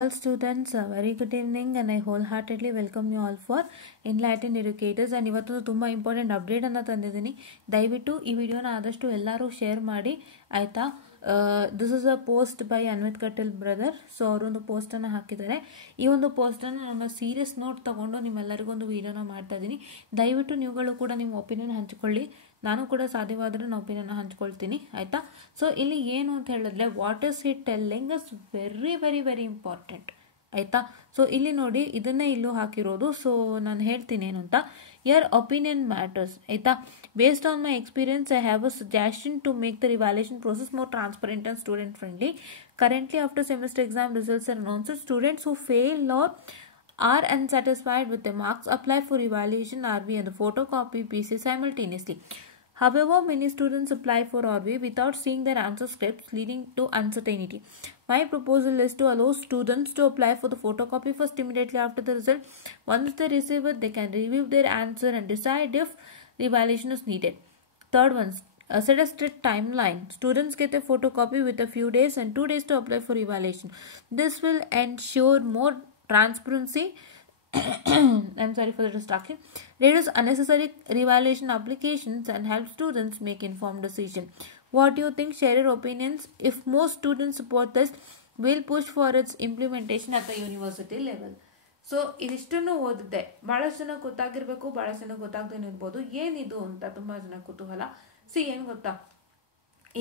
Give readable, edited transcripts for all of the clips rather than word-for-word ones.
All students, a very good evening and I wholeheartedly welcome you all for Enlightened Educators. And ಇವತ್ತು ತುಂಬ important update ಅನ್ನು ತಂದಿದ್ದೀನಿ. ದಯವಿಟ್ಟು ಈ ವಿಡಿಯೋನ ಆದಷ್ಟು ಎಲ್ಲರೂ ಶೇರ್ ಮಾಡಿ ಆಯಿತಾ. This is a post by Anvith Kateel brother. So ಅವರೊಂದು ಪೋಸ್ಟನ್ನು ಹಾಕಿದ್ದಾರೆ. ಈ ಒಂದು ಪೋಸ್ಟನ್ನು ನಾನು ಸೀರಿಯಸ್ ನೋಟ್ ತಗೊಂಡು ನಿಮ್ಮೆಲ್ಲರಿಗೂ ಒಂದು ವಿಡಿಯೋನ ಮಾಡ್ತಾ ಇದ್ದೀನಿ. ದಯವಿಟ್ಟು ನೀವುಗಳು ಕೂಡ ನಿಮ್ಮ ಒಪಿನಿಯನ್ ಹಂಚಿಕೊಳ್ಳಿ. ನಾನು ಕೂಡ ಸಾಧ್ಯವಾದರೆ ನಾನು ಒಪಿನಿಯನ್ ಹಂಚ್ಕೊಳ್ತೀನಿ ಆಯಿತಾ. ಸೊ ಇಲ್ಲಿ ಏನು ಅಂತ ಹೇಳಿದ್ರೆ what is it telling is very very very important ಆಯಿತಾ. ಸೊ ಇಲ್ಲಿ ನೋಡಿ ಇದನ್ನೇ ಇಲ್ಲೂ ಹಾಕಿರೋದು. ಸೊ ನಾನು ಹೇಳ್ತೀನಿ ಏನು ಅಂತ. ಯರ್ ಒಪಿನಿಯನ್ ಮ್ಯಾಟರ್ಸ್ ಆಯಿತಾ. Based on my experience I have a suggestion to make the revaluation process more transparent and student friendly. Currently, after semester exam results are announced, students who fail or are unsatisfied with the marks apply for evaluation RV and the photocopy PC simultaneously. However, many students apply for RV without seeing their answer scripts, leading to uncertainty. My proposal is to allow students to apply for the photocopy first immediately after the result. Once they receive it, they can review their answer and decide if evaluation is needed. Third one, set a strict timeline. Students get a photocopy with a few days and 2 days to apply for evaluation. This will ensure more transparency. I'm sorry for the distraction. Reduce unnecessary revaluation applications and help students make informed decision. What do you think? Share your opinions. If most students support this, we'll push for its implementation at the university level. So ಇದಿಷ್ಟನ್ನು ಓದಿದ್ದೆ. ಭಾಳಷ್ಟು ಜನ ಗೊತ್ತಾಗಿರ್ಬೇಕು, ಭಾಳಷ್ಟು ಜನ ಗೊತ್ತಾಗ್ದೇನೆ ಇರ್ಬೋದು. ಏನಿದು ಅಂತ ತುಂಬ ಜನ ಕುತೂಹಲ. ಏನು ಗೊತ್ತಾ,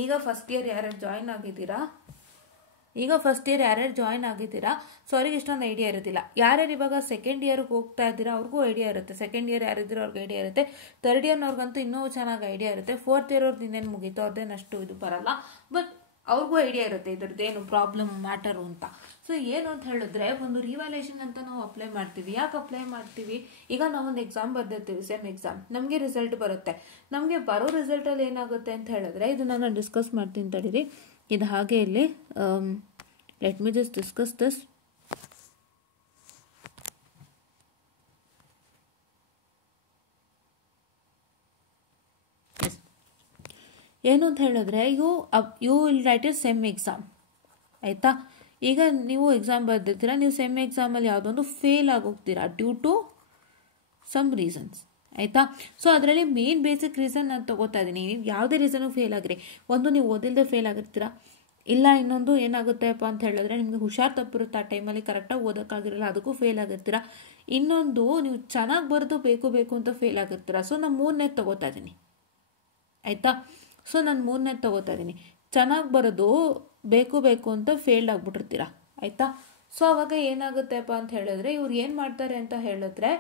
ಈಗ ಫಸ್ಟ್ ಇಯರ್ ಯಾರ್ಯಾರು ಜಾಯಿನ್ ಆಗಿದ್ದೀರಾ ಸೊ ಅವ್ರಿಗೆ ಇಷ್ಟೊಂದು ಐಡಿಯಾ ಇರೋದಿಲ್ಲ. ಯಾರ್ಯಾರು ಇವಾಗ ಸೆಕೆಂಡ್ ಇಯರ್ಗೆ ಹೋಗ್ತಾ ಇದ್ದೀರಾ ಅವ್ರಿಗೂ ಐಡಿಯಾ ಇರುತ್ತೆ. ಸೆಕೆಂಡ್ ಇಯರ್ ಯಾರಿದ್ದೀರೋ ಅವ್ರಿಗೆ ಐಡಿಯಾ ಇರುತ್ತೆ. ಥರ್ಡ್ ಇಯರ್ನವ್ರಿಗಂತೂ ಇನ್ನೂ ಚೆನ್ನಾಗಿ ಐಡಿಯಾ ಇರುತ್ತೆ. ಫೋರ್ತ್ ಇಯರ್ ಅವ್ರದ್ದು ಇನ್ನೇನು ಮುಗೀತು, ಅವ್ರದ್ದೇನು ಅಷ್ಟು ಇದು ಬರಲ್ಲ. ಬಟ್ ಅವ್ರಿಗೂ ಐಡಿಯಾ ಇರುತ್ತೆ ಇದ್ರದ್ದೇನು ಪ್ರಾಬ್ಲಮ್ ಮ್ಯಾಟರು ಅಂತ. ಸೊ ಏನು ಅಂತ ಹೇಳಿದ್ರೆ, ಒಂದು ರಿವ್ಯಾಲ್ಯೂಯೇಷನ್ ಅಂತ ನಾವು ಅಪ್ಲೈ ಮಾಡ್ತೀವಿ. ಯಾಕೆ ಅಪ್ಲೈ ಮಾಡ್ತೀವಿ? ಈಗ ನಾವೊಂದು ಎಕ್ಸಾಮ್ ಬರ್ದಿರ್ತೀವಿ, ಸೆಮ್ ಎಕ್ಸಾಮ್. ನಮಗೆ ರಿಸಲ್ಟ್ ಬರುತ್ತೆ. ನಮಗೆ ಬರೋ ರಿಸಲ್ಟಲ್ಲಿ ಏನಾಗುತ್ತೆ ಅಂತ ಹೇಳಿದ್ರೆ, ಇದನ್ನು ನಾನು ಡಿಸ್ಕಸ್ ಮಾಡ್ತೀನಿ ತಡೀರಿ. ಇದು ಹಾಗೆ ಇಲ್ಲಿ let me just discuss this. ಏನು ಅಂತ ಹೇಳಿದ್ರೆ, you will write a sem exam ಆಯಿತಾ. ಈಗ ನೀವು ಎಕ್ಸಾಮ್ ಬರ್ದಿರ್ತೀರ, ನೀವು ಸೆಮ್ ಎಕ್ಸಾಮಲ್ಲಿ ಯಾವುದೊಂದು ಫೇಲ್ ಆಗೋಗ್ತೀರಾ ಡ್ಯೂ ಟು ಸಮ್ ರೀಸನ್ಸ್ ಆಯಿತಾ. ಸೊ ಅದರಲ್ಲಿ ಮೇನ್ ಬೇಸಿಕ್ ರೀಸನ್ ನಾನು ತೊಗೋತಾ ಇದ್ದೀನಿ. ನೀವು ಯಾವುದೇ ರೀಸನ್ಗೆ ಫೇಲ್ ಆಗಿರಿ, ಒಂದು ನೀವು ಓದಿಲ್ಲದೆ ಫೇಲ್ ಆಗಿರ್ತೀರಾ, ಇಲ್ಲ ಇನ್ನೊಂದು ಏನಾಗುತ್ತೆಪ್ಪ ಅಂತ ಹೇಳಿದ್ರೆ ನಿಮಗೆ ಹುಷಾರು ತಪ್ಪಿರುತ್ತೆ. ಆ ಟೈಮಲ್ಲಿ ಕರೆಕ್ಟಾಗಿ ಓದೋಕ್ಕಾಗಿರಲ್ಲ, ಅದಕ್ಕೂ ಫೇಲ್ ಆಗಿರ್ತೀರಾ. ಇನ್ನೊಂದು ನೀವು ಚೆನ್ನಾಗಿ ಬರೆದು ಬೇಕು ಅಂತ ಫೇಲ್ ಆಗಿರ್ತೀರಾ. ಸೊ ನಾನು ಮೂರನೇ ತೊಗೋತಾ ಇದ್ದೀನಿ ಆಯಿತಾ. ಚೆನ್ನಾಗಿ ಬರೋದು ಬೇಕು ಅಂತ ಫೇಲ್ಡ್ ಆಗಿಬಿಟ್ಟಿರ್ತೀರ ಆಯಿತಾ. ಸೊ ಅವಾಗ ಏನಾಗುತ್ತೆಪ್ಪ ಅಂತ ಹೇಳಿದ್ರೆ, ಇವ್ರು ಏನು ಮಾಡ್ತಾರೆ ಅಂತ ಹೇಳಿದ್ರೆ,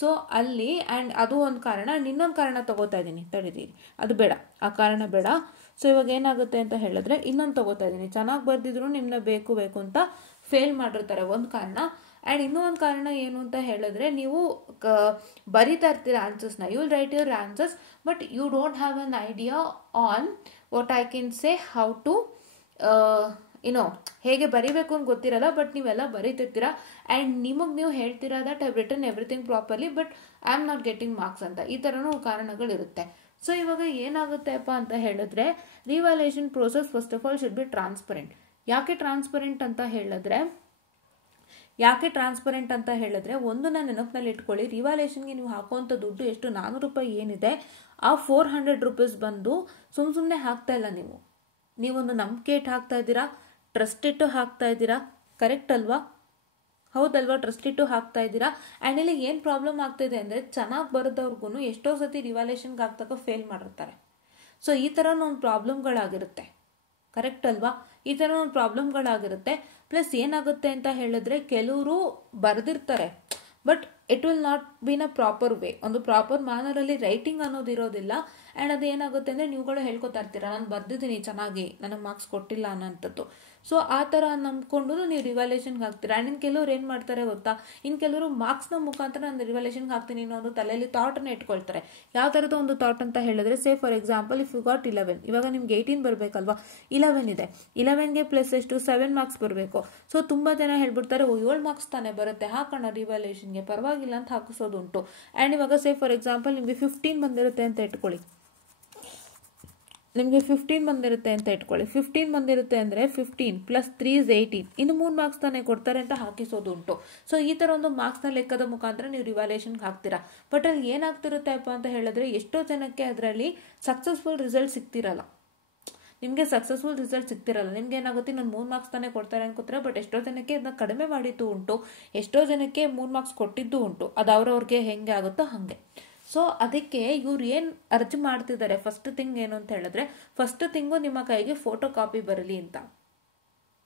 ಸೊ ಅಲ್ಲಿ ಆ್ಯಂಡ್ ಅದು ಒಂದು ಕಾರಣ. ಇನ್ನೊಂದು ಕಾರಣ ತೊಗೋತಾ ಇದ್ದೀನಿ ತಡೀರಿ, ಅದು ಬೇಡ, ಆ ಕಾರಣ ಬೇಡ. ಸೊ ಇವಾಗ ಏನಾಗುತ್ತೆ ಅಂತ ಹೇಳಿದ್ರೆ, ಇನ್ನೊಂದು ತೊಗೋತಾ ಇದ್ದೀನಿ. ಚೆನ್ನಾಗಿ ಬರ್ದಿದ್ರು ನಿಮ್ಮನ್ನ ಬೇಕು ಅಂತ ಫೇಲ್ ಮಾಡಿರ್ತಾರೆ, ಒಂದು ಕಾರಣ. ಆ್ಯಂಡ್ ಇನ್ನೂ ಒಂದು ಕಾರಣ ಏನು ಅಂತ ಹೇಳಿದ್ರೆ, ನೀವು ಬರಿತಾ ಇರ್ತೀರ ಆನ್ಸರ್ಸ್ನ. You will write your answers but you don't have an idea on what I can say how to ಹೇಗೆ ಬರಿಬೇಕು ಅಂತ ಗೊತ್ತಿರಲ್ಲ. ಬಟ್ ನೀವೆಲ್ಲ ಬರೀತಿರ್ತೀರ ಆ್ಯಂಡ್ ನಿಮಗೆ ನೀವು ಹೇಳ್ತೀರಾ that I written everything properly but I am not getting marks ಅಂತ. ಈ ಥರನೂ ಕಾರಣಗಳಿರುತ್ತೆ. ಸೊ ಇವಾಗ ಏನಾಗುತ್ತೆಪ್ಪ ಅಂತ ಹೇಳಿದ್ರೆ, revaluation process first of all should be transparent. ಯಾಕೆ ಟ್ರಾನ್ಸ್ಪರೆಂಟ್ ಅಂತ ಹೇಳಿದ್ರೆ ಒಂದು ನಾನು ನೆನಪಿನಲ್ಲಿ ಇಟ್ಕೊಳ್ಳಿ, ರಿವ್ಯಾಲ್ಯೂಯೇಷನ್ಗೆ ನೀವು ಹಾಕುವಂಥ ದುಡ್ಡು ಎಷ್ಟು, 400 ರೂಪಾಯಿ ಏನಿದೆ, ಆ 400 ರೂಪೀಸ್ ಬಂದು ಸುಮ್ಮನೆ ಹಾಕ್ತಾ ಇಲ್ಲ. ನೀವೊಂದು ನಂಬಿಕೆ ಇಟ್ಟು ಹಾಕ್ತಾ ಇದ್ದೀರಾ, ಟ್ರಸ್ಟ್ ಇಟ್ಟು ಹಾಕ್ತಾ ಇದ್ದೀರಾ, ಕರೆಕ್ಟ್ ಅಲ್ವಾ? ಹೌದಲ್ವಾ? ಟ್ರಸ್ಟ್ ಇಟ್ಟು ಹಾಕ್ತಾ ಇದ್ದೀರಾ. ಆ್ಯಂಡ್ ಇಲ್ಲಿ ಏನು ಪ್ರಾಬ್ಲಮ್ ಆಗ್ತಾಯಿದೆ ಅಂದರೆ, ಚೆನ್ನಾಗಿ ಬರೋದವ್ರಿಗೂ ಎಷ್ಟೋ ಸತಿ ರಿವ್ಯಾಲ್ಯೂಯೇಷನ್ಗೆ ಹಾಕ್ದಾಗ ಫೇಲ್ ಮಾಡಿರ್ತಾರೆ. ಸೊ ಈ ಥರನೂ ಒಂದು ಪ್ರಾಬ್ಲಮ್ಗಳಾಗಿರುತ್ತೆ, ಕರೆಕ್ಟ್ ಅಲ್ವಾ? ಈ ಥರ ಒಂದು ಪ್ರಾಬ್ಲಮ್ಗಳಾಗಿರುತ್ತೆ. ಪ್ಲಸ್ ಏನಾಗುತ್ತೆ ಅಂತ ಹೇಳಿದ್ರೆ, ಕೆಲವರು ಬರೆದಿರ್ತಾರೆ but it will not be in a proper way. ಒಂದು ಪ್ರಾಪರ್ ಮ್ಯಾನರಲ್ಲಿ ರೈಟಿಂಗ್ ಅನ್ನೋದು ಇರೋದಿಲ್ಲ. ಆ್ಯಂಡ್ ಅದು ಏನಾಗುತ್ತೆ ಅಂದರೆ, ನೀವುಗಳು ಹೇಳ್ಕೊತಾ ಇರ್ತೀರ, ನಾನು ಬರ್ದಿದ್ದೀನಿ ಚೆನ್ನಾಗಿ, ನನಗೆ ಮಾರ್ಕ್ಸ್ ಕೊಟ್ಟಿಲ್ಲ ಅನ್ನೋಂಥದ್ದು. ಸೊ ಆ ಥರ ನಂಬ್ಕೊಂಡು ನೀವು ರಿವ್ಯಾಲ್ಯೂಯೇಷನ್ಗೆ ಹಾಕ್ತೀರಾ. ಆ್ಯಂಡ್ ಇನ್ನು ಕೆಲವ್ರು ಏನು ಮಾಡ್ತಾರೆ ಗೊತ್ತಾ, ಇನ್ನು ಕೆಲವರು ಮಾರ್ಕ್ಸ್ನ ಮುಖಾಂತರ ನಾನು ರಿವ್ಯಾಲ್ಯೂಯೇಷನ್ಗೆ ಹಾಕ್ತೀನಿ ಅನ್ನೋ ಒಂದು ತಲೆಯಲ್ಲಿ ಥಾಟನ್ನು ಇಟ್ಕೊಳ್ತಾರೆ. ಯಾವ ಥರದ ಒಂದು ಥಾಟ್ ಅಂತ ಹೇಳಿದ್ರೆ, say for example if you got 11, ಇವಾಗ ನಿಮ್ಗೆ 18 ಬರಬೇಕಲ್ವಾ, 11 ಇದೆ, 11ಗೆ ಪ್ಲಸ್ ಎಷ್ಟು 7 ಮಾರ್ಕ್ಸ್ ಬರಬೇಕು. ಸೊ ತುಂಬ ಜನ ಹೇಳ್ಬಿಡ್ತಾರೆ, 7 ಮಾರ್ಕ್ಸ್ ತಾನೇ ಬರುತ್ತೆ, ಹಾಕೋಣ ರಿವ್ಯಾಲ್ಯೂಯೇಷನ್ಗೆ, ಪರವಾಗಿಲ್ಲ ಅಂತ ಹಾಕಿಸೋದುಂಟು. ಆ್ಯಂಡ್ ಇವಾಗ ಸೇ ಫಾರ್ ಎಕ್ಸಾಂಪಲ್ ನಿಮಗೆ 15 ಬಂದಿರುತ್ತೆ ಅಂತ ಇಟ್ಕೊಳ್ಳಿ. ನಿಮಗೆ 15 ಬಂದಿರುತ್ತೆ ಅಂತ ಇಟ್ಕೊಳ್ಳಿ. 15 ಬಂದಿರುತ್ತೆ ಅಂದರೆ 15 + 3 = 18. ಇನ್ನು 3 ಮಾರ್ಕ್ಸ್ ತಾನೇ ಕೊಡ್ತಾರೆ ಅಂತ ಹಾಕಿಸೋದು ಉಂಟು. ಸೊ ಈ ಥರ ಒಂದು ಮಾರ್ಕ್ಸ್ನ ಲೆಕ್ಕದ ಮುಖಾಂತರ ನೀವು ರಿವ್ಯಾಲ್ಯೂಯೇಷನ್ಗೆ ಹಾಕ್ತೀರಾ. ಬಟ್ ಅಲ್ಲಿ ಏನಾಗ್ತಿರುತ್ತೆಪ್ಪ ಅಂತ ಹೇಳಿದ್ರೆ, ಎಷ್ಟೋ ಜನಕ್ಕೆ ಅದರಲ್ಲಿ ಸಕ್ಸಸ್ಫುಲ್ ರಿಸಲ್ಟ್ ಸಿಗ್ತಿರಲ್ಲ. ನಿಮಗೆ ಸಕ್ಸಸ್ಫುಲ್ ರಿಸಲ್ಟ್ ಸಿಗ್ತಿರಲ್ಲ. ನಿಮ್ಗೆ ಏನಾಗುತ್ತೆ, ನಾನು 3 ಮಾರ್ಕ್ಸ್ ತಾನೇ ಕೊಡ್ತಾರೆ ಅನ್ಕೋತಾರೆ. ಬಟ್ ಎಷ್ಟೋ ಜನಕ್ಕೆ ಇದನ್ನ ಕಡಿಮೆ ಮಾಡಿದ್ದು ಉಂಟು, ಎಷ್ಟೋ ಜನಕ್ಕೆ 3 ಮಾರ್ಕ್ಸ್ ಕೊಟ್ಟಿದ್ದು ಉಂಟು. ಅದು ಅವ್ರವ್ರಿಗೆ ಹೆಂಗೆ ಆಗುತ್ತೋ ಹಾಗೆ. ಸೊ ಅದಕ್ಕೆ ಇವ್ರು ಏನು ಅರ್ಜಿ ಮಾಡ್ತಿದ್ದಾರೆ, ಫಸ್ಟ್ ಥಿಂಗ್ ಏನು ಅಂತ ಹೇಳಿದ್ರೆ, ಫಸ್ಟ್ ಥಿಂಗು ನಿಮ್ಮ ಕೈಗೆ ಫೋಟೋ ಕಾಪಿ ಬರಲಿ ಅಂತ.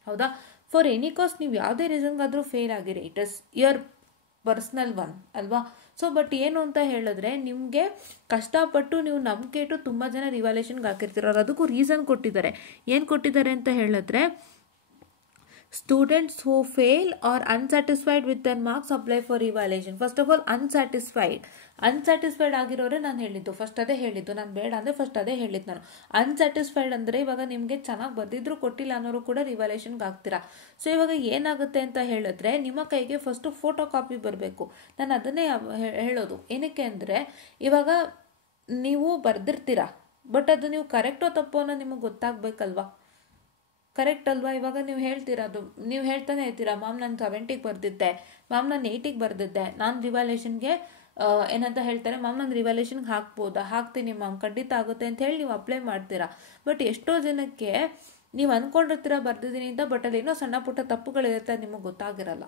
ಹೌದಾ? ಫಾರ್ ಎನಿ ಕಾಸ್ಟ್ ನೀವು ಯಾವುದೇ ರೀಸನ್ಗಾದರೂ ಫೇಲ್ ಆಗಿರಿ, it is your personal one ಅಲ್ವಾ. ಸೊ ಬಟ್ ಏನು ಅಂತ ಹೇಳಿದ್ರೆ, ನಿಮಗೆ ಕಷ್ಟಪಟ್ಟು ನೀವು ನಂಬಿಕೆ ಇಟ್ಟು ತುಂಬ ಜನ ರಿವ್ಯಾಲ್ಯೂಯೇಷನ್ಗೆ ಹಾಕಿರ್ತಿರೋರು. ಅದಕ್ಕೂ ರೀಸನ್ ಕೊಟ್ಟಿದ್ದಾರೆ. ಏನು ಕೊಟ್ಟಿದ್ದಾರೆ ಅಂತ ಹೇಳಿದ್ರೆ, students who fail are unsatisfied with their marks apply for revaluation. First of all unsatisfied ಆಗಿರೋರೆ ನಾನು ಹೇಳಿದ್ದು, ಫಸ್ಟ್ ಅದೇ ಹೇಳಿದ್ದು. ನಾನು ಬೇಡ ಅಂದರೆ ಫಸ್ಟ್ ಅದೇ ಹೇಳಿದ್ದು ನಾನು. ಅನ್ಸ್ಯಾಟಿಸ್ಫೈಡ್ ಅಂದರೆ ಇವಾಗ ನಿಮಗೆ ಚೆನ್ನಾಗಿ ಬರ್ದಿದ್ರು ಕೊಟ್ಟಿಲ್ಲ ಅನ್ನೋರು ಕೂಡ ರಿವ್ಯಾಲ್ಯೂಯೇಷನ್ಗೆ ಹಾಕ್ತೀರಾ. ಸೊ ಇವಾಗ ಏನಾಗುತ್ತೆ ಅಂತ ಹೇಳಿದ್ರೆ, ನಿಮ್ಮ ಕೈಗೆ ಫಸ್ಟು ಫೋಟೋ ಕಾಪಿ ಬರಬೇಕು. ನಾನು ಅದನ್ನೇ ಹೇಳೋದು. ಏನಕ್ಕೆ ಅಂದರೆ, ಇವಾಗ ನೀವು ಬರ್ದಿರ್ತೀರಾ, ಬಟ್ ಅದು ನೀವು ಕರೆಕ್ಟೋ ತಪ್ಪೋ ಅನ್ನೋ ನಿಮಗೆ ಗೊತ್ತಾಗಬೇಕಲ್ವಾ. ಕರೆಕ್ಟ್ ಅಲ್ವಾ? ಇವಾಗ ನೀವು ಹೇಳ್ತಿರೋದು, ನೀವು ಹೇಳ್ತಾನೆ ಇರ್ತೀರಾ, ಮ್ಯಾಮ್ ನಾನು 70ಗೆ ಬರ್ದಿದ್ದೆ, ಮ್ಯಾಮ್ ನಾನು 80ಗೆ ಬರ್ದಿದ್ದೆ, ನಾನು ರಿವ್ಯಾಲ್ಯೂಯೇಷನ್ಗೆ ಏನಂತ ಹೇಳ್ತಾರೆ, ಮ್ಯಾಮ್ ನಾನು ರಿವ್ಯಾಲ್ಯೂಯೇಷನ್ಗೆ ಹಾಕ್ಬೋದಾ? ಹಾಕ್ತೀನಿ ಮ್ಯಾಮ್, ಖಂಡಿತ ಆಗುತ್ತೆ ಅಂತ ಹೇಳಿ ನೀವು ಅಪ್ಲೈ ಮಾಡ್ತೀರಾ. ಬಟ್ ಎಷ್ಟೋ ಜನಕ್ಕೆ ನೀವು ಅಂದ್ಕೊಂಡಿರ್ತೀರ ಬರ್ದಿದ್ದೀನಿ ಅಂತ, ಬಟ್ ಅಲ್ಲಿ ಏನೋ ಸಣ್ಣ ಪುಟ್ಟ ತಪ್ಪುಗಳಿರುತ್ತೆ, ನಿಮಗೆ ಗೊತ್ತಾಗಿರಲ್ಲ.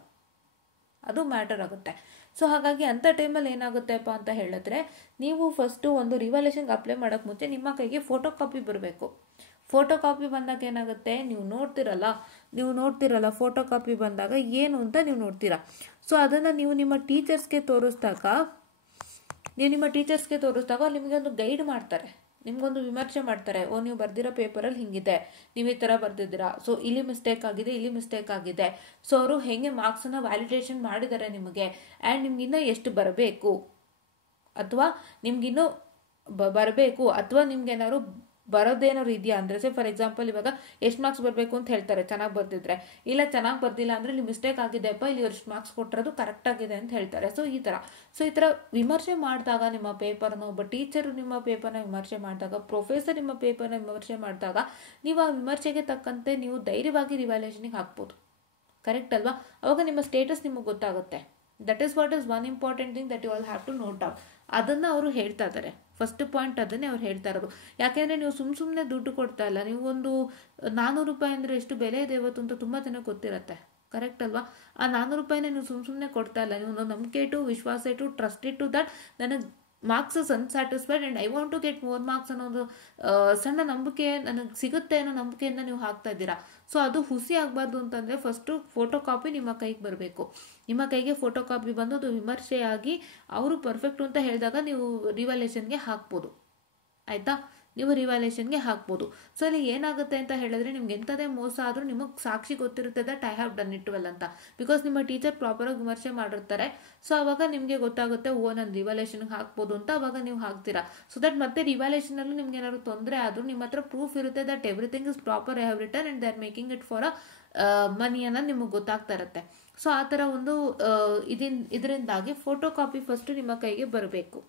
ಅದು ಮ್ಯಾಟರ್ ಆಗುತ್ತೆ. ಸೊ ಹಾಗಾಗಿ ಅಂಥ ಟೈಮಲ್ಲಿ ಏನಾಗುತ್ತೆಪ್ಪ ಅಂತ ಹೇಳಿದ್ರೆ, ನೀವು ಫಸ್ಟು ಒಂದು ರಿವ್ಯಾಲ್ಯೂಯೇಷನ್ಗೆ ಅಪ್ಲೈ ಮಾಡೋಕ್ಕೆ ಮುಂಚೆ ನಿಮ್ಮ ಕೈಗೆ ಫೋಟೋ ಕಾಪಿ ಬರಬೇಕು. ಫೋಟೋ ಕಾಪಿ ಬಂದಾಗ ಏನಾಗುತ್ತೆ, ನೀವು ನೋಡ್ತಿರಲ್ಲ ಫೋಟೋ ಕಾಪಿ ಬಂದಾಗ ಏನು ಅಂತ ನೀವು ನೋಡ್ತೀರಾ. ಸೊ ಅದನ್ನು ನೀವು ನಿಮ್ಮ ಟೀಚರ್ಸ್ಗೆ ತೋರಿಸಿದಾಗ ನಿಮಗೆ ಒಂದು ಗೈಡ್ ಮಾಡ್ತಾರೆ, ನಿಮ್ಗೊಂದು ವಿಮರ್ಶೆ ಮಾಡ್ತಾರೆ. ನೀವು ಬರ್ದಿರೋ ಪೇಪರಲ್ಲಿ ಹಿಂಗಿದೆ, ನೀವು ಈ ಥರ ಬರ್ದಿದ್ದೀರಾ, ಸೊ ಇಲ್ಲಿ ಮಿಸ್ಟೇಕ್ ಆಗಿದೆ. ಸೊ ಅವರು ಹೇಗೆ ಮಾರ್ಕ್ಸನ್ನು ವ್ಯಾಲಿಡೇಷನ್ ಮಾಡಿದ್ದಾರೆ ನಿಮಗೆ, ಆ್ಯಂಡ್ ನಿಮ್ಗಿನ್ನೂ ಎಷ್ಟು ಬರಬೇಕು, ಅಥವಾ ನಿಮ್ಗಿನ್ನೂ ಬರಬೇಕು, ಅಥವಾ ನಿಮ್ಗೇನಾದ್ರು ಬರೋದೇನಾದ್ರು ಇದೆಯಾ ಅಂದರೆ, ಸೇ ಫಾರ್ ಎಕ್ಸಾಂಪಲ್ ಇವಾಗ ಎಷ್ಟು ಮಾರ್ಕ್ಸ್ ಬರಬೇಕು ಅಂತ ಹೇಳ್ತಾರೆ ಚೆನ್ನಾಗಿ ಬರ್ದಿದ್ರೆ, ಇಲ್ಲ ಚೆನ್ನಾಗಿ ಬರ್ದಿಲ್ಲ ಅಂದರೆ ಇಲ್ಲಿ ಮಿಸ್ಟೇಕ್ ಆಗಿದೆಪ್ಪ, ಇಲ್ಲಿ ಎಷ್ಟು ಮಾರ್ಕ್ಸ್ ಕೊಟ್ಟಿರೋದು ಕರೆಕ್ಟ್ ಆಗಿದೆ ಅಂತ ಹೇಳ್ತಾರೆ. ಸೊ ಈ ಥರ ವಿಮರ್ಶೆ ಮಾಡಿದಾಗ ನಿಮ್ಮ ಪೇಪರ್ನ, ಒಬ್ಬ ಟೀಚರು ನಿಮ್ಮ ಪೇಪರ್ನ ವಿಮರ್ಶೆ ಮಾಡಿದಾಗ, ಪ್ರೊಫೆಸರ್ ನಿಮ್ಮ ಪೇಪರ್ನ ವಿಮರ್ಶೆ ಮಾಡಿದಾಗ, ನೀವು ಆ ವಿಮರ್ಶೆಗೆ ತಕ್ಕಂತೆ ನೀವು ಧೈರ್ಯವಾಗಿ ರಿವ್ಯಾಲ್ಯೂಯೇಷನ್ಗೆ ಹಾಕ್ಬೋದು. ಕರೆಕ್ಟ್ ಅಲ್ವಾ? ಅವಾಗ ನಿಮ್ಮ ಸ್ಟೇಟಸ್ ನಿಮಗೆ ಗೊತ್ತಾಗುತ್ತೆ. That is what is one important thing that you all have to note down. ಅದನ್ನು ಅವರು ಹೇಳ್ತಾ ಇದ್ದಾರೆ. ಫಸ್ಟ್ ಪಾಯಿಂಟ್ ಅದನ್ನೇ ಅವ್ರು ಹೇಳ್ತಾ ಇರೋದು. ಯಾಕೆಂದರೆ ನೀವು ಸುಮ್ಮನೆ ದುಡ್ಡು ಕೊಡ್ತಾ ಇಲ್ಲ. ನೀವು ಒಂದು 400 ರೂಪಾಯಿ ಅಂದರೆ ಎಷ್ಟು ಬೆಲೆ ಇದೆ ಇವತ್ತು ಅಂತ ತುಂಬ ಜನಕ್ಕೆ ಗೊತ್ತಿರುತ್ತೆ. ಕರೆಕ್ಟ್ ಅಲ್ವಾ? ಆ 400 ರೂಪಾಯಿನ ನೀವು ಸುಮ್ಮನೆ ಕೊಡ್ತಾ ಇಲ್ಲ. ನೀವು ನಂಬಿಕೆ ಇಟ್ಟು, ವಿಶ್ವಾಸ ಇಟ್ಟು, ಟ್ರಸ್ಟ್ ಇಟ್ಟು ದಟ್ ನನಗೆ marks is unsatisfied and I want to get more marks ಅನ್ನೋದು ಸಣ್ಣ ನಂಬಿಕೆ ನನಗೆ ಸಿಗುತ್ತೆ ಅನ್ನೋ ನಂಬಿಕೆಯಿಂದ ನೀವು ಹಾಕ್ತಾ ಇದ್ದೀರಾ. ಸೊ ಅದು ಹುಸಿ ಆಗಬಾರ್ದು ಅಂತಂದರೆ ಫಸ್ಟು ಫೋಟೋ ಕಾಪಿ ನಿಮ್ಮ ಕೈಗೆ ಬರಬೇಕು. ನಿಮ್ಮ ಕೈಗೆ ಫೋಟೋ ಕಾಪಿ ಬಂದು ಅದು ವಿಮರ್ಶೆಯಾಗಿ ಅವರು ಪರ್ಫೆಕ್ಟು ಅಂತ ಹೇಳಿದಾಗ ನೀವು ರಿವ್ಯಾಲ್ಯೂಯೇಷನ್ಗೆ ಹಾಕ್ಬೋದು. ಆಯಿತಾ? ನೀವು ರಿವ್ಯಾಲ್ಯೂಯೇಷನ್ಗೆ ಹಾಕ್ಬೋದು. ಸೊ ಅಲ್ಲಿ ಏನಾಗುತ್ತೆ ಅಂತ ಹೇಳಿದ್ರೆ, ನಿಮ್ಗೆ ಎಂಥದೇ ಮೋಸ ಆದರೂ ನಿಮಗೆ ಸಾಕ್ಷಿ ಗೊತ್ತಿರುತ್ತೆ that I have done it well ಅಂತ. ಬಿಕಾಸ್ ನಿಮ್ಮ ಟೀಚರ್ ಪ್ರಾಪರಾಗಿ ವಿಮರ್ಶೆ ಮಾಡಿರ್ತಾರೆ. ಸೊ ಅವಾಗ ನಿಮಗೆ ಗೊತ್ತಾಗುತ್ತೆ, ನಾನು ರಿವ್ಯಾಲ್ಯೂಯೇಷನ್ಗೆ ಹಾಕ್ಬೋದು ಅಂತ. ಅವಾಗ ನೀವು ಹಾಕ್ತೀರಾ. ಸೊ ದಟ್ ಮತ್ತೆ ರಿವ್ಯಾಲ್ಯೂಯೇಷನಲ್ಲೂ ನಿಮ್ಗೆ ಏನಾದ್ರು ತೊಂದರೆ ಆದರೂ ನಿಮ್ಮ ಹತ್ರ ಪ್ರೂಫ್ ಇರುತ್ತೆ that everything is proper, I have written and they are making it for money ಅನ್ನೋದು ನಿಮಗೆ ಗೊತ್ತಾಗ್ತಾ ಇರುತ್ತೆ. ಸೊ ಆ ಥರ ಒಂದು ಇದರಿಂದಾಗಿ ಫೋಟೋ ಕಾಪಿ ಫಸ್ಟು ನಿಮ್ಮ ಕೈಗೆ ಬರಬೇಕು.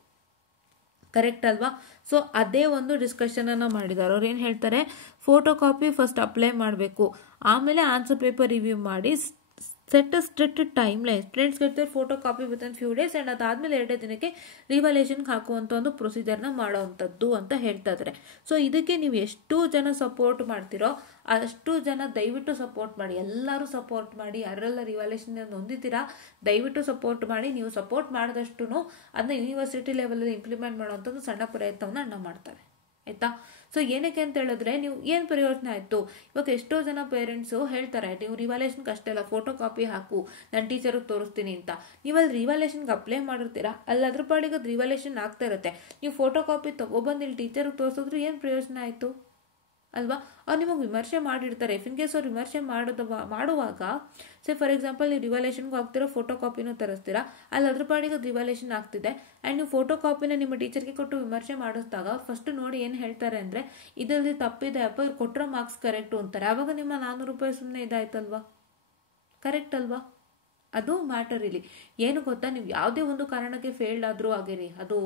ಕರೆಕ್ಟ್ ಅಲ್ವಾ? ಸೊ ಅದೇ ಒಂದು ಡಿಸ್ಕಷನನ್ನು ಮಾಡಿದ್ದಾರೆ. ಅವ್ರು ಏನು ಹೇಳ್ತಾರೆ, ಫೋಟೋ ಕಾಪಿ ಫಸ್ಟ್ ಅಪ್ಲೈ ಮಾಡಬೇಕು, ಆಮೇಲೆ ಆನ್ಸರ್ ಪೇಪರ್ ರಿವ್ಯೂ ಮಾಡಿ, set a strict timeline. Students ಗೆಟ್ತಾರೆ photocopy within few days and ಅದಾದಮೇಲೆ 2 ದಿನಕ್ಕೆ ರಿವ್ಯಾಲ್ಯೂಯೇಷನ್ಗೆ ಹಾಕುವಂಥ ಒಂದು ಪ್ರೊಸೀಜರ್ನ ಮಾಡೋವಂಥದ್ದು ಅಂತ ಹೇಳ್ತಾ ಇದ್ದಾರೆ. ಸೊ ಇದಕ್ಕೆ ನೀವು ಎಷ್ಟು ಜನ ಸಪೋರ್ಟ್ ಮಾಡ್ತೀರೋ ಅಷ್ಟು ಜನ ದಯವಿಟ್ಟು ಸಪೋರ್ಟ್ ಮಾಡಿ. ಎಲ್ಲರೂ ಸಪೋರ್ಟ್ ಮಾಡಿ. ಯಾರೆಲ್ಲ ರಿವ್ಯಾಲ್ಯೂಯೇಷನ್ ಹೊಂದಿದ್ದೀರಾ ದಯವಿಟ್ಟು ಸಪೋರ್ಟ್ ಮಾಡಿ. ನೀವು ಸಪೋರ್ಟ್ ಮಾಡಿದಷ್ಟು ಅದನ್ನ ಯೂನಿವರ್ಸಿಟಿ ಲೆವೆಲಲ್ಲಿ ಇಂಪ್ಲಿಮೆಂಟ್ ಮಾಡುವಂಥದ್ದು ಸಣ್ಣ ಪ್ರಯತ್ನವನ್ನು ಅಣ್ಣ ಮಾಡ್ತಾರೆ. ಆಯಿತಾ? ಸೊ ಏನಕ್ಕೆ ಅಂತ ಹೇಳಿದ್ರೆ, ನೀವು ಏನು ಪ್ರಯೋಜನ ಆಯಿತು? ಇವಾಗ ಎಷ್ಟೋ ಜನ ಪೇರೆಂಟ್ಸು ಹೇಳ್ತಾರೆ, ನೀವು ರಿವ್ಯಾಲ್ಯೂಯೇಷನ್ಗೆ ಅಷ್ಟೇ ಅಲ್ಲ ಫೋಟೋ ಕಾಪಿ ಹಾಕು, ನಾನು ಟೀಚರಿಗೆ ತೋರಿಸ್ತೀನಿ ಅಂತ. ನೀವು ಅಲ್ಲಿ ರಿವ್ಯಾಲ್ಯೂಯೇಷನ್ಗೆ ಅಪ್ಲೈ ಮಾಡಿರ್ತೀರಾ, ಅಲ್ಲಿ ಅದ್ರ ಪಾಡಿಗೆ ಅದು ರಿವ್ಯಾಲ್ಯೂಯೇಷನ್ ಆಗ್ತಾ ಇರುತ್ತೆ. ನೀವು ಫೋಟೋ ಕಾಪಿ ತೊಗೊಬಂದು ಇಲ್ಲಿ ಟೀಚರಿಗೆ ತೋರಿಸಿದ್ರು ಏನು ಪ್ರಯೋಜನ ಆಯಿತು ಅಲ್ವಾ? ಅವ್ರು ನಿಮಗೆ ವಿಮರ್ಶೆ ಮಾಡಿರ್ತಾರೆ. ಇಫ್ ಇನ್ ಕೇಸ್ ಅವ್ರು ವಿಮರ್ಶೆ ಮಾಡುವಾಗ ಸೇ ಫಾರ್ ಎಕ್ಸಾಂಪಲ್ ನೀವು ರಿವ್ಯಾಲ್ಯೂಯೇಷನ್ಗೆ ಹೋಗ್ತೀರಾ, ಫೋಟೋ ಕಾಪಿನೂ ತರಿಸ್ತೀರಾ, ಅಲ್ಲಿ ಅದ್ರ ಪಾಡಿಗೆ ಅದು ರಿವ್ಯಾಲ್ಯೂಯೇಷನ್ ಆಗ್ತಿದೆ ಆ್ಯಂಡ್ ನೀವು ಫೋಟೋ ಕಾಪಿನ ನಿಮ್ಮ ಟೀಚರ್ಗೆ ಕೊಟ್ಟು ವಿಮರ್ಶೆ ಮಾಡಿಸಿದಾಗ ಫಸ್ಟ್ ನೋಡಿ ಏನು ಹೇಳ್ತಾರೆ ಅಂದರೆ, ಇದರಲ್ಲಿ ತಪ್ಪಿದೆ ಅಪ್ಪ, ಇವ್ರು ಕೊಟ್ಟಿರೋ ಮಾರ್ಕ್ಸ್ ಕರೆಕ್ಟು ಅಂತಾರೆ. ಆವಾಗ ನಿಮ್ಮ 400 ರೂಪಾಯಿ ಸುಮ್ಮನೆ ಇದಾಯ್ತಲ್ವಾ? ಕರೆಕ್ಟ್ ಅಲ್ವಾ? ಅದು ಮ್ಯಾಟರ್ ಇಲ್ಲಿ. ಏನು ಗೊತ್ತಾ, ನೀವು ಯಾವುದೇ ಒಂದು ಕಾರಣಕ್ಕೆ ಫೇಲ್ಡ್ ಆದರೂ ಆಗಿರಿ, ಅದು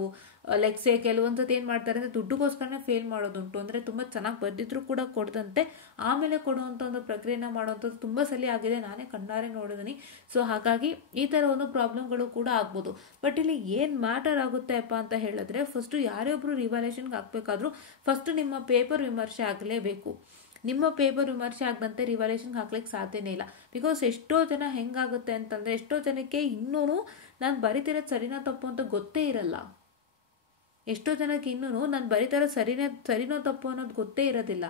ಲೆಕ್ಸೆ ಕೆಲವೊಂದ್ಸತಿ ಏನು ಮಾಡ್ತಾರೆ ಅಂದರೆ ದುಡ್ಡುಗೋಸ್ಕರನೇ ಫೇಲ್ ಮಾಡೋದುಂಟು. ಅಂದರೆ ತುಂಬ ಚೆನ್ನಾಗಿ ಬರ್ದಿದ್ರು ಕೂಡ ಕೊಡದಂತೆ ಆಮೇಲೆ ಕೊಡುವಂಥ ಒಂದು ಪ್ರಕ್ರಿಯೆನ ಮಾಡುವಂಥದ್ದು ತುಂಬ ಸಲ ಆಗಿದೆ, ನಾನೇ ಕಣ್ಣಾರೆ ನೋಡಿದ್ದೀನಿ. ಸೊ ಹಾಗಾಗಿ ಈ ಥರ ಒಂದು ಪ್ರಾಬ್ಲಮ್ಗಳು ಕೂಡ ಆಗ್ಬೋದು. ಬಟ್ ಇಲ್ಲಿ ಏನು ಮ್ಯಾಟರ್ ಆಗುತ್ತೆ ಅಪ್ಪ ಅಂತ ಹೇಳಿದ್ರೆ, ಫಸ್ಟು ಯಾರೇ ಒಬ್ಬರು ರಿವ್ಯಾಲ್ಯೂಯೇಷನ್ಗೆ ಹಾಕಬೇಕಾದ್ರೂ ಫಸ್ಟ್ ನಿಮ್ಮ ಪೇಪರ್ ವಿಮರ್ಶೆ ಆಗಲೇಬೇಕು. ನಿಮ್ಮ ಪೇಪರ್ ವಿಮರ್ಶೆ ಆಗದಂತೆ ರಿವ್ಯಾಲ್ಯೂಯೇಷನ್ಗೆ ಹಾಕ್ಲಿಕ್ಕೆ ಸಾಧ್ಯನೇ ಇಲ್ಲ. ಬಿಕಾಸ್ ಎಷ್ಟೋ ಜನ ಹೆಂಗಾಗುತ್ತೆ ಅಂತಂದರೆ, ಎಷ್ಟೋ ಜನಕ್ಕೆ ಇನ್ನೂ ನಾನು ಬರಿತಿರೋದು ಸರಿನಾ ತಪ್ಪು ಅಂತ ಗೊತ್ತೇ ಇರಲ್ಲ. ಎಷ್ಟೋ ಜನಕ್ಕೆ ಇನ್ನೂ ನಾನು ಬರಿತಿರೋದು ಸರಿನೋ ತಪ್ಪು ಅನ್ನೋದು ಗೊತ್ತೇ ಇರೋದಿಲ್ಲ.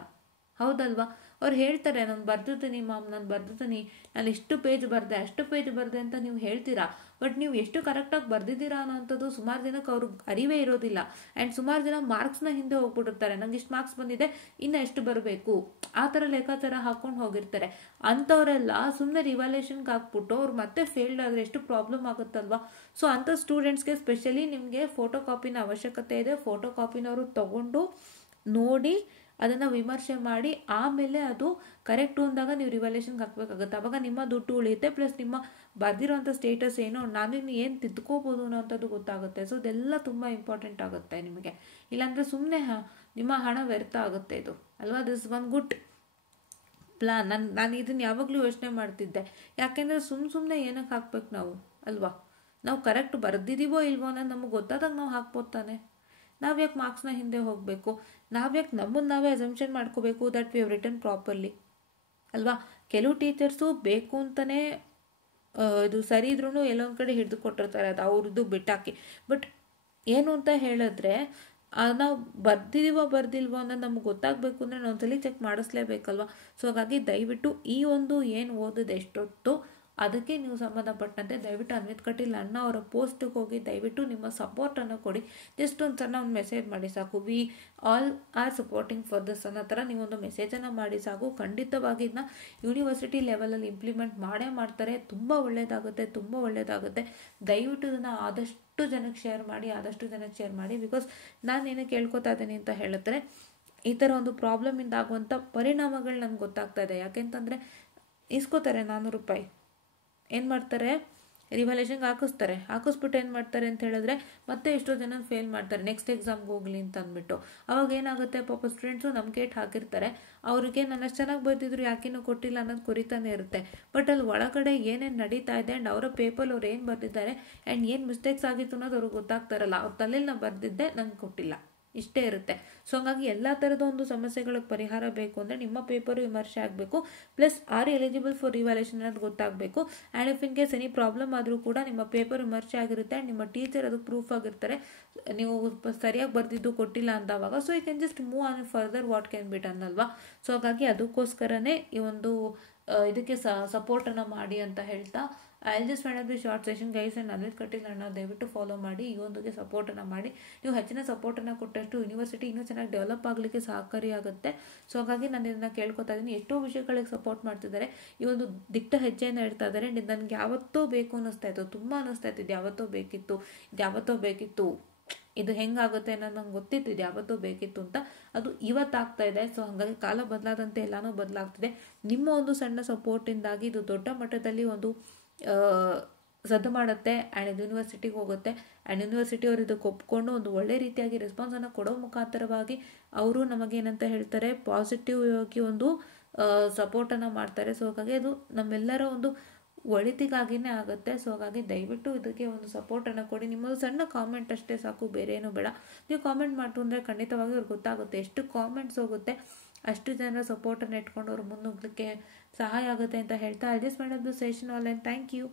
ಹೌದಲ್ವಾ? ಅವ್ರು ಹೇಳ್ತಾರೆ, ನಾನು ಬರ್ದಿದ್ದೀನಿ ಮ್ಯಾಮ್, ನಾನು ಬರ್ದಿದ್ದೀನಿ, ನಾನು ಇಷ್ಟು ಪೇಜ್ ಬರೆದೆ, ಅಷ್ಟು ಪೇಜ್ ಬರೆದೆ ಅಂತ ನೀವು ಹೇಳ್ತೀರಾ. ಬಟ್ ನೀವು ಎಷ್ಟು ಕರೆಕ್ಟಾಗಿ ಬರ್ದಿದ್ದೀರಾ ಅನ್ನೋಂಥದ್ದು ಸುಮಾರು ಜನಕ್ಕೆ ಅವ್ರಿಗೆ ಅರಿವೇ ಇರೋದಿಲ್ಲ. ಆ್ಯಂಡ್ ಸುಮಾರು ಜನ ಮಾರ್ಕ್ಸ್ನ ಹಿಂದೆ ಹೋಗ್ಬಿಟ್ಟಿರ್ತಾರೆ. ನಂಗೆ ಇಷ್ಟು ಮಾರ್ಕ್ಸ್ ಬಂದಿದೆ, ಇನ್ನು ಎಷ್ಟು ಬರಬೇಕು, ಆ ಥರ ಲೆಕ್ಕಾಚಾರ ಹಾಕ್ಕೊಂಡು ಹೋಗಿರ್ತಾರೆ. ಅಂಥವರೆಲ್ಲ ಸುಮ್ಮನೆ ರಿವ್ಯಾಲ್ಯೂಯೇಷನ್ಗೆ ಹಾಕ್ಬಿಟ್ಟು ಅವ್ರು ಮತ್ತೆ ಫೇಲ್ಡ್ ಆದರೆ ಎಷ್ಟು ಪ್ರಾಬ್ಲಮ್ ಆಗುತ್ತಲ್ವಾ. ಸೊ ಅಂಥ ಸ್ಟೂಡೆಂಟ್ಸ್ಗೆ ಸ್ಪೆಷಲಿ ನಿಮಗೆ ಫೋಟೋ ಕಾಪಿನ ಅವಶ್ಯಕತೆ ಇದೆ. ಫೋಟೋ ಕಾಪಿನವರು ತಗೊಂಡು ನೋಡಿ ಅದನ್ನು ವಿಮರ್ಶೆ ಮಾಡಿ ಆಮೇಲೆ ಅದು ಕರೆಕ್ಟು ಅಂದಾಗ ನೀವು ರಿವ್ಯಾಲ್ಯೂಯೇಷನ್ಗೆ ಹಾಕಬೇಕಾಗುತ್ತೆ. ಆವಾಗ ನಿಮ್ಮ ದುಡ್ಡು ಉಳಿಯುತ್ತೆ, ಪ್ಲಸ್ ನಿಮ್ಮ ಬರ್ದಿರೋಂಥ ಸ್ಟೇಟಸ್ ಏನೋ ನಾನಿನ್ನು ಏನು ತಿದ್ಕೋಬೋದು ಅನ್ನೋಂಥದ್ದು ಗೊತ್ತಾಗುತ್ತೆ. ಸೊ ಇದೆಲ್ಲ ತುಂಬ ಇಂಪಾರ್ಟೆಂಟ್ ಆಗುತ್ತೆ ನಿಮಗೆ. ಇಲ್ಲಾಂದರೆ ಸುಮ್ಮನೆ ನಿಮ್ಮ ಹಣ ವ್ಯರ್ಥ ಆಗುತ್ತೆ ಇದು ಅಲ್ವಾ. This one good plan. ನಾನು ಇದನ್ನು ಯಾವಾಗಲೂ ಯೋಚನೆ ಮಾಡ್ತಿದ್ದೆ, ಯಾಕೆಂದರೆ ಸುಮ್ಮನೆ ಏನಕ್ಕೆ ಹಾಕ್ಬೇಕು ನಾವು ಅಲ್ವಾ. ನಾವು ಕರೆಕ್ಟ್ ಬರ್ದಿದ್ದೀವೋ ಇಲ್ವೋ ಅನ್ನೋದು ನಮಗೆ ಗೊತ್ತಾದಾಗ ನಾವು ಹಾಕ್ಬೋದು ತಾನೆ. ನಾವ್ಯಾಕೆ ಮಾರ್ಕ್ಸ್ನ ಹಿಂದೆ ಹೋಗಬೇಕು, ನಾವ್ಯಾಕೆ ನಮ್ಮನ್ನು ನಾವೇ ಅಸಂಪ್ಷನ್ ಮಾಡ್ಕೋಬೇಕು that we have written properly ಅಲ್ವಾ. ಕೆಲವು ಟೀಚರ್ಸು ಬೇಕು ಅಂತಲೇ ಇದು ಸರಿ ಇದ್ರೂ ಎಲ್ಲೊಂದು ಕಡೆ ಹಿಡಿದು ಕೊಟ್ಟಿರ್ತಾರೆ, ಅದು ಅವ್ರದ್ದು ಬಿಟ್ಟಾಕಿ. ಬಟ್ ಏನು ಅಂತ ಹೇಳಿದ್ರೆ, ನಾವು ಬರ್ದಿದ್ದೀವೋ ಬರ್ದಿಲ್ವೋ ಅನ್ನೋದು ನಮ್ಗೆ ಗೊತ್ತಾಗಬೇಕು ಅಂದರೆ ನಾವೊಂದ್ಸಲಿ ಚೆಕ್ ಮಾಡಿಸ್ಲೇಬೇಕಲ್ವ. ಸೊ ಹಾಗಾಗಿ ದಯವಿಟ್ಟು ಈ ಒಂದು ಏನು ಓದಿದೆ ಎಷ್ಟೊತ್ತು ಅದಕ್ಕೆ ನೀವು ಸಂಬಂಧಪಟ್ಟಂತೆ ದಯವಿಟ್ಟು ಅನ್ವಿತ್ ಕಟೀಲ್ ಅಣ್ಣ ಅವರ ಪೋಸ್ಟಿಗೆ ಹೋಗಿ ದಯವಿಟ್ಟು ನಿಮ್ಮ ಸಪೋರ್ಟನ್ನು ಕೊಡಿ. ಜಸ್ಟ್ ಒಂದು ಸಣ್ಣ ಒಂದು ಮೆಸೇಜ್ ಮಾಡಿ ಸಾಕು, we all are supporting for this ಅನ್ನೋ ಥರ ನೀವೊಂದು ಮೆಸೇಜನ್ನು ಮಾಡಿ ಸಾಕು. ಖಂಡಿತವಾಗಿ ಇದನ್ನ ಯೂನಿವರ್ಸಿಟಿ ಲೆವೆಲಲ್ಲಿ ಇಂಪ್ಲಿಮೆಂಟ್ ಮಾಡೇ ಮಾಡ್ತಾರೆ. ತುಂಬ ಒಳ್ಳೆಯದಾಗುತ್ತೆ. ದಯವಿಟ್ಟು ಇದನ್ನು ಆದಷ್ಟು ಜನಕ್ಕೆ ಶೇರ್ ಮಾಡಿ. ಬಿಕಾಸ್ ನಾನು ಏನಕ್ಕೆ ಕೇಳ್ಕೊತಾ ಇದ್ದೀನಿ ಅಂತ ಹೇಳಿದ್ರೆ, ಈ ಥರ ಒಂದು ಪ್ರಾಬ್ಲಮಿಂದ ಆಗುವಂಥ ಪರಿಣಾಮಗಳು ನನಗೆ ಗೊತ್ತಾಗ್ತಾ ಇದೆ. ಯಾಕೆಂತಂದರೆ ಇಸ್ಕೋತಾರೆ 400 ರೂಪಾಯಿ, ಏನು ಮಾಡ್ತಾರೆ, ರಿವ್ಯಾಲ್ಯೂಯೇಷನ್ಗೆ ಹಾಕಿಸ್ಬಿಟ್ಟು ಏನು ಮಾಡ್ತಾರೆ ಅಂತ ಹೇಳಿದ್ರೆ ಮತ್ತೆ ಎಷ್ಟೋ ಜನ ಫೇಲ್ ಮಾಡ್ತಾರೆ ನೆಕ್ಸ್ಟ್ ಎಕ್ಸಾಮ್ಗೆ ಹೋಗಲಿ ಅಂತ ಅಂದ್ಬಿಟ್ಟು. ಅವಾಗ ಏನಾಗುತ್ತೆ, ಪಾಪ ಸ್ಟೂಡೆಂಟ್ಸು ನಂಬಿಕೆ ಇಟ್ಟು ಹಾಕಿರ್ತಾರೆ, ಅವ್ರಿಗೆ ನಾನು ಅಷ್ಟು ಚೆನ್ನಾಗಿ ಬರ್ತಿದ್ರು ಯಾಕೇನೋ ಕೊಟ್ಟಿಲ್ಲ ಅನ್ನೋದು ಕೊರಿತಾನೆ ಇರುತ್ತೆ. ಬಟ್ ಅಲ್ಲಿ ಒಳಗಡೆ ಏನೇನು ನಡೀತಾ ಇದೆ ಆ್ಯಂಡ್ ಅವರ ಪೇಪರ್ ಅವ್ರು ಏನು ಬರ್ದಿದ್ದಾರೆ ಆ್ಯಂಡ್ ಏನು ಮಿಸ್ಟೇಕ್ಸ್ ಆಗಿತ್ತು ಅನ್ನೋದು ಅವ್ರಿಗೆ ಗೊತ್ತಾಗ್ತಾರಲ್ಲ. ಅವ್ರ ತಲೆಯಲ್ಲಿ ನಾನು ಬರ್ದಿದ್ದೆ, ನಂಗೆ ಕೊಟ್ಟಿಲ್ಲ, ಇಷ್ಟೇ ಇರುತ್ತೆ. ಸೊ ಹಾಗಾಗಿ ಎಲ್ಲ ಥರದ ಒಂದು ಸಮಸ್ಯೆಗಳಿಗೆ ಪರಿಹಾರ ಬೇಕು ಅಂದರೆ ನಿಮ್ಮ ಪೇಪರು ವಿಮರ್ಶೆ ಆಗಬೇಕು, plus are eligible for revaluation ಅನ್ನೋದು ಗೊತ್ತಾಗಬೇಕು. And if in case any problem ಆದರೂ ಕೂಡ ನಿಮ್ಮ ಪೇಪರ್ ವಿಮರ್ಶೆ ಆಗಿರುತ್ತೆ ಆ್ಯಂಡ್ ನಿಮ್ಮ ಟೀಚರ್ ಅದಕ್ಕೆ ಪ್ರೂಫ್ ಆಗಿರ್ತಾರೆ ನೀವು ಸರಿಯಾಗಿ ಬರ್ದಿದ್ದು ಕೊಟ್ಟಿಲ್ಲ ಅಂದವಾಗ. So you can just move on further what can be done ಅಲ್ವಾ. ಸೊ ಹಾಗಾಗಿ ಅದಕ್ಕೋಸ್ಕರನೇ ಈ ಒಂದು ಇದಕ್ಕೆ ಸಪೋರ್ಟನ್ನು ಮಾಡಿ ಅಂತ ಹೇಳ್ತಾ I just find up the short session guys. And Anvith Kateel ಅಣ್ಣ ದಯವಿಟ್ಟು ಫಾಲೋ ಮಾಡಿ, ಈ ಒಂದಿಗೆ ಸಪೋರ್ಟನ್ನು ಮಾಡಿ. ನೀವು ಹೆಚ್ಚಿನ ಸಪೋರ್ಟನ್ನು ಕೊಟ್ಟಷ್ಟು ಯೂನಿವರ್ಸಿಟಿ ಇನ್ನೂ ಚೆನ್ನಾಗಿ ಡೆವಲಪ್ ಆಗಲಿಕ್ಕೆ ಸಹಕಾರಿಯಾಗುತ್ತೆ. ಸೊ ಹಾಗಾಗಿ ನಾನು ಇದನ್ನು ಕೇಳ್ಕೊತಾ ಇದ್ದೀನಿ. ಎಷ್ಟೋ ವಿಷಯಗಳಿಗೆ ಸಪೋರ್ಟ್ ಮಾಡ್ತಿದ್ದಾರೆ, ಈ ಒಂದು ದಿಟ್ಟ ಹೆಜ್ಜೆಯನ್ನು ಇಡ್ತಾ ಇದ್ದಾರೆ. ನನಗೆ ಯಾವತ್ತೋ ಬೇಕು ಅನ್ನಿಸ್ತಾ ಇತ್ತು, ತುಂಬ ಅನ್ನಿಸ್ತಾ ಇತ್ತು, ಇದು ಯಾವತ್ತೋ ಬೇಕಿತ್ತು, ಇದು ಹೆಂಗಾಗುತ್ತೆ ಅನ್ನೋದು ನಂಗೆ ಗೊತ್ತಿತ್ತು, ಇದು ಯಾವತ್ತೋ ಬೇಕಿತ್ತು ಅಂತ. ಅದು ಇವತ್ತಾಗ್ತಾ ಇದೆ. ಸೊ ಹಾಗಾಗಿ ಕಾಲ ಬದಲಾದಂತೆ ಎಲ್ಲನೂ ಬದಲಾಗ್ತಿದೆ. ನಿಮ್ಮ ಒಂದು ಸಣ್ಣ ಸಪೋರ್ಟಿಂದಾಗಿ ಇದು ದೊಡ್ಡ ಮಟ್ಟದಲ್ಲಿ ಒಂದು ಸದ್ದು ಮಾಡುತ್ತೆ ಆ್ಯಂಡ್ ಇದು ಯೂನಿವರ್ಸಿಟಿಗೆ ಹೋಗುತ್ತೆ. ಆ್ಯಂಡ್ ಯೂನಿವರ್ಸಿಟಿ ಅವರು ಇದಕ್ಕೆ ಒಪ್ಕೊಂಡು ಒಂದು ಒಳ್ಳೆ ರೀತಿಯಾಗಿ ರೆಸ್ಪಾನ್ಸನ್ನು ಕೊಡೋ ಮುಖಾಂತರವಾಗಿ ಅವರು ನಮಗೇನಂತ ಹೇಳ್ತಾರೆ, ಪಾಸಿಟಿವ್ ಆಗಿ ಒಂದು ಸಪೋರ್ಟನ್ನು ಮಾಡ್ತಾರೆ. ಸೊ ಹಾಗಾಗಿ ಅದು ನಮ್ಮೆಲ್ಲರ ಒಂದು ಒಳಿತಿಗಾಗಿನೇ ಆಗುತ್ತೆ. ಸೊ ಹಾಗಾಗಿ ದಯವಿಟ್ಟು ಇದಕ್ಕೆ ಒಂದು ಸಪೋರ್ಟನ್ನು ಕೊಡಿ. ನಿಮ್ಮದು ಸಣ್ಣ ಕಾಮೆಂಟ್ ಅಷ್ಟೇ ಸಾಕು, ಬೇರೆ ಏನೂ ಬೇಡ. ನೀವು ಕಾಮೆಂಟ್ ಮಾಡ್ತು ಅಂದರೆ ಖಂಡಿತವಾಗಿ ಅವ್ರಿಗೆ ಗೊತ್ತಾಗುತ್ತೆ, ಎಷ್ಟು ಕಾಮೆಂಟ್ಸ್ ಹೋಗುತ್ತೆ ಅಷ್ಟು ಜನರ ಸಪೋರ್ಟನ್ನು ಇಟ್ಕೊಂಡು ಅವ್ರು ಮುನ್ನುಗ್ಗಲಿಕ್ಕೆ ಸಹಾಯ ಆಗುತ್ತೆ ಅಂತ ಹೇಳ್ತಾ I just find up the session all and thank you.